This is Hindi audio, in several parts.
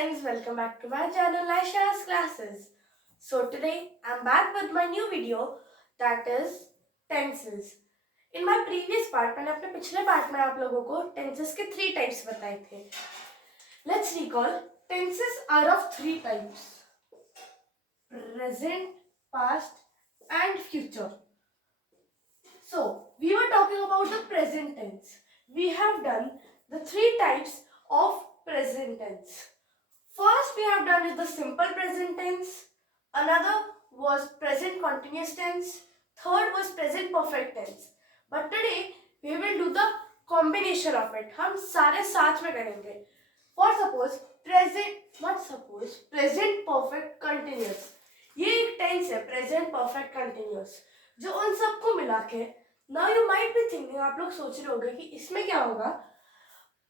friends, welcome back to my channel Aisha's Classes. So today I'm back with my new video that is tenses. In my previous part मैंने अपने पिछले पार्ट में आप लोगों को tenses के 3 types बताए थे. Let's recall. Tenses are of 3 types: present, past and future. So we were talking about the present tense. We have done the 3 types of present tense. First we have done is the simple present tense, another was present continuous tense, third was present perfect tense. But today we will do the combination of it. हम सारे साथ में करेंगे. For present perfect continuous. ये एक tense है present perfect continuous जो उन सबको मिला के. Now you might be thinking, आप लोग सोच रहे होंगे कि इसमें क्या होगा.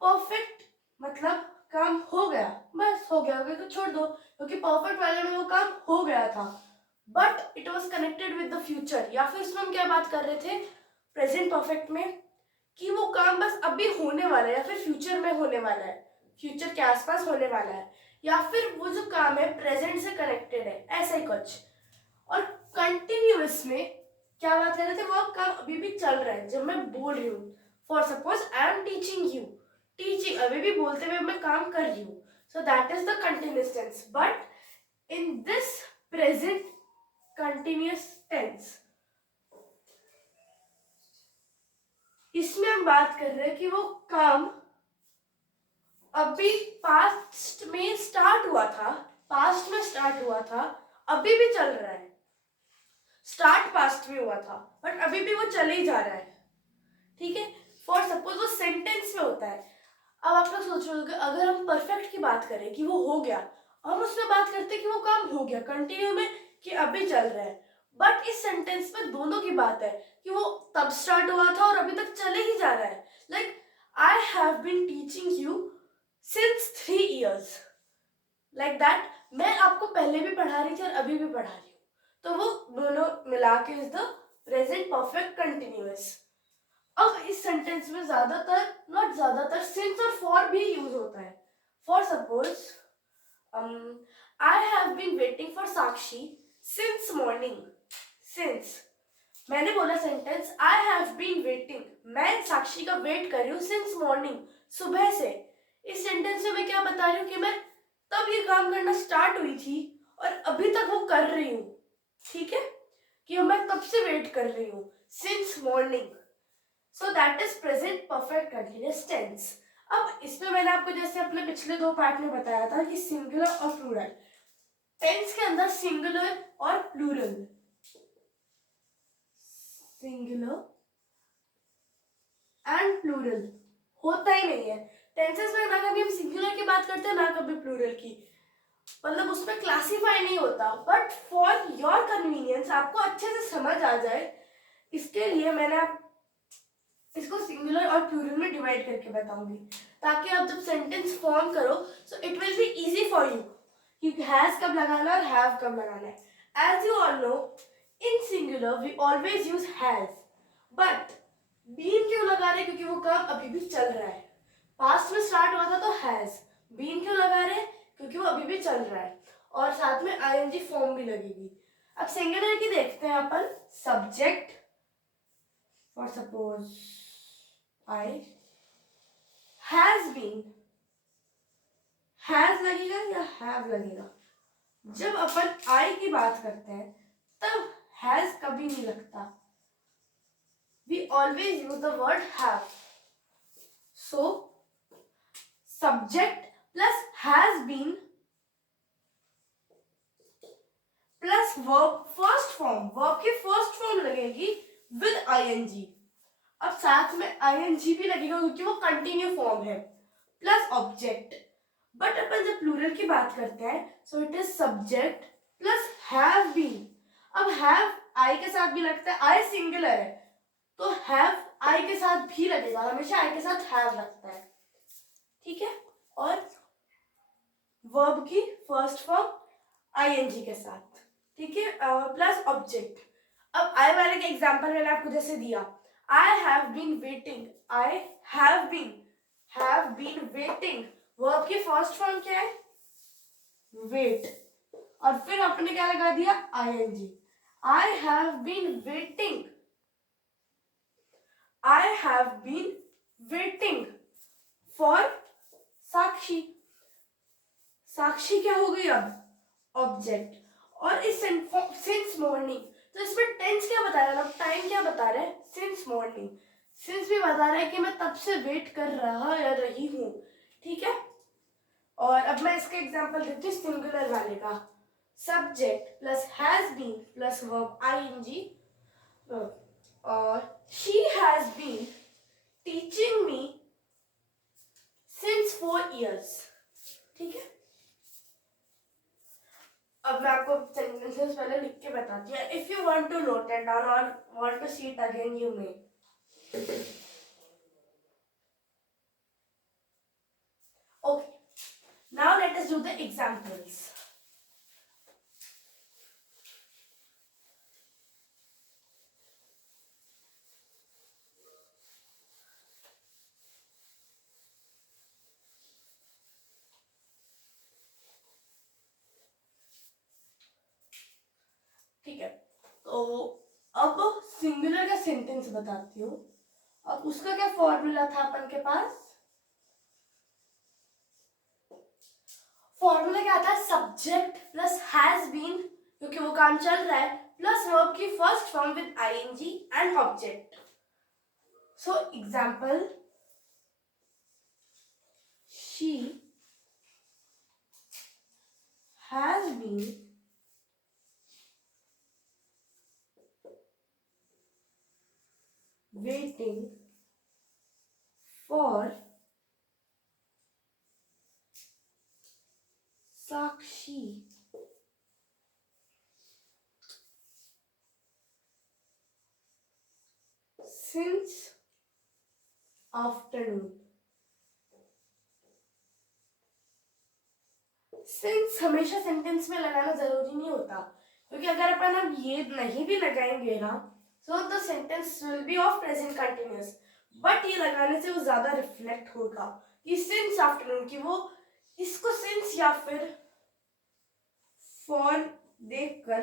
Perfect मतलब काम हो गया, बस हो गया, तो छोड़ दो क्योंकि परफेक्ट वाले में वो काम हो गया था, but it was connected with the future. या फिर उसमें हम क्या बात कर रहे थे प्रेजेंट परफेक्ट में कि वो काम बस अभी होने वाला है या फिर फ्यूचर में होने वाला है, फ्यूचर के आसपास होने वाला है, या फिर वो जो काम है प्रेजेंट से कनेक्टेड है, ऐसा ही कुछ. और कंटिन्यूअस में क्या बात कर रहे थे, वो काम अभी भी चल रहा है जब मैं बोल रही हूँ. For suppose I am teaching you, teaching अभी भी बोलते हुए मैं काम कर रही हूँ, so that is the continuous tense. But in this present continuous tense इसमें हम बात कर रहे हैं कि वो काम अभी पास्ट में स्टार्ट हुआ था, पास्ट में स्टार्ट हुआ था, अभी भी चल रहा है. स्टार्ट पास्ट में हुआ था बट अभी भी वो चले ही जा रहा है. ठीक है. फॉर सपोज वो सेंटेंस में होता है. अब आप लोग सोच रहे हो कि अगर हम परफेक्ट की बात करें कि वो हो गया, हम उसमें बात करते हैं कि वो काम हो गया कंटिन्यू में कि अभी चल रहा है. बट इस सेंटेंस में दोनों की बात है कि वो तब स्टार्ट हुआ था और अभी तक चले ही जा रहा है. Like I have been teaching you since 3 years. Like that मैं आपको पहले भी पढ़ा रही थी और अभी भी पढ़ा रही हूँ. तो वो दोनों मिला के is the present perfect continuous. अब इस सेंटेंस में ज्यादातर सिंस और फॉर भी यूज होता है. For suppose I have been waiting for Sakshi since morning. Since मैंने बोला sentence I have been waiting, मैं साक्षी का वेट कर रही हूँ सिंस मॉर्निंग, सुबह से. इस सेंटेंस में मैं क्या बता रही हूँ कि मैं तब ये काम करना स्टार्ट हुई थी और अभी तक वो कर रही हूँ. ठीक है, कि मैं तब से वेट कर रही हूँ since morning. So that is present perfect continuous tense. अब इसमें मैंने आपको जैसे अपने पिछले 2 पार्ट में बताया था कि सिंगुलर और प्लूरल. टेंस के अंदर सिंगुलर और प्लूरल, सिंगुलर एंड प्लूरल होता ही नहीं है. टेंसेस में ना कभी हम सिंगुलर की बात करते हैं ना कभी प्लूरल की, मतलब उसमें क्लासीफाई नहीं होता. बट फॉर योर कन्वीनियंस, आपको अच्छे से समझ आ जाए इसके लिए मैंने इसको सिंगुलर और प्लूरल में डिवाइड करके बताऊंगी, ताकि आप जब सेंटेंस फॉर्म करो so it will be easy for you कि हैज कब लगाना है और हैव कब लगाना है. As you all know, in singular we always use has. But been क्यों लगा रहे, क्योंकि वो काम अभी भी चल रहा है. पास्ट में स्टार्ट हुआ था तो हैज. बीन क्यों लगा रहे, क्योंकि वो अभी भी चल रहा है और साथ में आईएनजी फॉर्म भी लगेगी. अब सिंगुलर की देखते हैं अपन. Subject, for suppose I has been, has लगेगा या have लगेगा. जब अपन I की बात करते हैं तब has कभी नहीं लगता. We always use the word have. So subject plus has been plus verb first form, verb की first form लगेगी with ing. अब साथ में ing भी लगेगा क्योंकि वो कंटिन्यू फॉर्म है, प्लस ऑब्जेक्ट. बट अपन जब प्लूरल की बात करते हैं so it is subject plus have been. अब हैव आई के साथ भी लगता है, आई सिंगुलर है तो हैव आई के साथ भी लगेगा, हमेशा आई के साथ हैव लगता है. ठीक है. और वर्ब की फर्स्ट फॉर्म ing के साथ. ठीक है. Plus object. अब आई वाले के एग्जांपल मैंने आपको जैसे दिया, I have been waiting. I have been waiting. Verb की फर्स्ट फॉर्म क्या है, वेट, और फिर आपने क्या लगा दिया, ing. I have been waiting, I have been waiting for Sakshi. Sakshi क्या हो गई अब, ऑब्जेक्ट. और इस सिंस मॉर्निंग, तो इसमें टेंस क्या बता रहा है, टाइम क्या बता रहा है, सिंस मॉर्निंग. सिंस भी बता रहा है कि मैं तब से वेट कर रहा या रही हूँ. ठीक है. और अब मैं इसका एग्जांपल देती हूँ सिंगुलर वाले का. Subject plus has been plus verb ING, और she has been teaching me since 4 years. ठीक है. अब मैं आपको सेंटेंसेस पहले लिख के बताती हूँ. If you want to note it down और want to see it again, you may. Okay. Now let us do the examples. ठीक है. तो अब सिंगुलर का सेंटेंस बताती हूँ. अब उसका क्या फॉर्मूला था अपन के पास, फॉर्मूला क्या था, सब्जेक्ट प्लस हैज बीन, क्योंकि वो काम चल रहा है, प्लस वर्ब की first form with ING and object. So example, she has been waiting for Sakshi since afternoon. Since हमेशा सेंटेंस में लगाना जरूरी नहीं होता, क्योंकि अगर अपन हम ये नहीं भी लगाएंगे ना, so the sentence will be of present continuous. But ये लगाने से वो ज्यादा रिफ्लेक्ट होगा कि सिंस आफ्टरनून, की वो इसको सिंस या फिर फॉर देखकर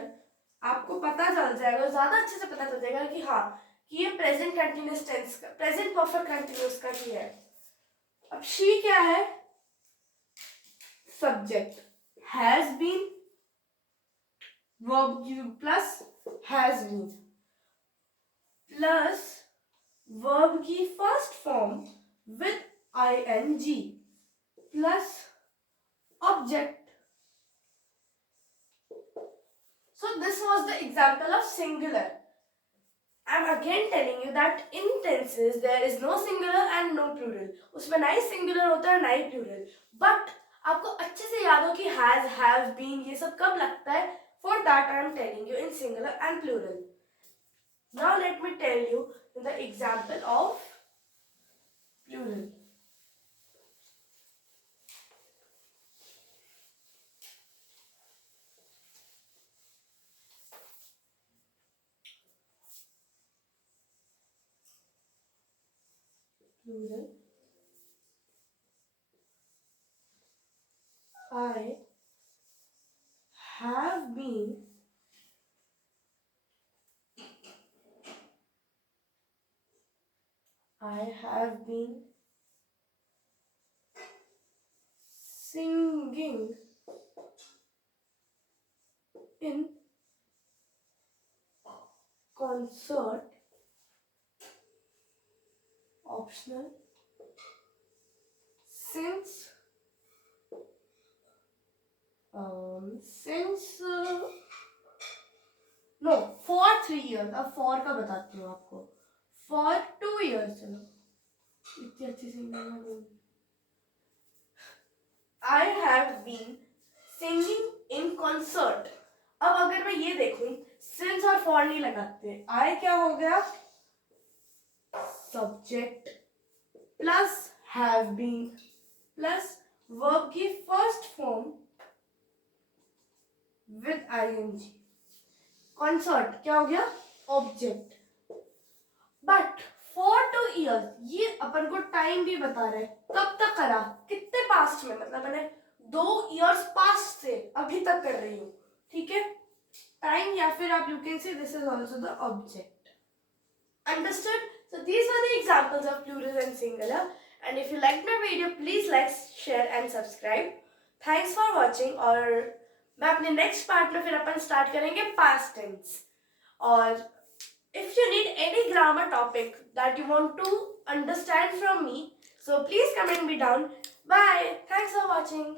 आपको पता चल जाएगा, ज्यादा अच्छे से पता चल जाएगा कि हाँ, कि ये प्रेजेंट कंटिन्यूअस टेंस का, प्रेजेंट परफेक्ट कंटिन्यूअस का ही है. अब शी क्या है, subject, has been verb plus has been plus verb की first form with ING plus object. So this was the example of singular. I am again telling you that in tenses there is no singular and no plural. उसमें ना ही singular होता है ना ही plural. But आपको अच्छे से याद हो कि has, have, been ये सब कब लगता है. For that I am telling you in singular and plural. Now let me tell you the example of plural. Plural. I have been singing in concert, optional, since no, for 3 years. अब for का बताती हूँ आपको. For 2 years. चलो इतनी अच्छी singing. I have been singing in concert. अब अगर मैं ये देखूं, since और for नहीं लगाते, I क्या हो गया, subject plus have been plus verb की first form with ing. Concert क्या हो गया, ऑब्जेक्ट. बट फॉर 2 years ये अपन को टाइम भी बता रहा है, कब तक करा, कितने पास्ट में, मतलब मैंने 2 years past से अभी तक कर रही हूँ, ठीक है. टाइम या फिर आप you can say this is also the object. Understood? So these are the examples of plural and singular. And if you liked my video, please like, share and subscribe. Thanks for watching. और मैं अपने next part में फिर अपन start करेंगे past tense. और if you need any grammar topic that you want to understand from me, so please comment me down. Bye. Thanks for watching.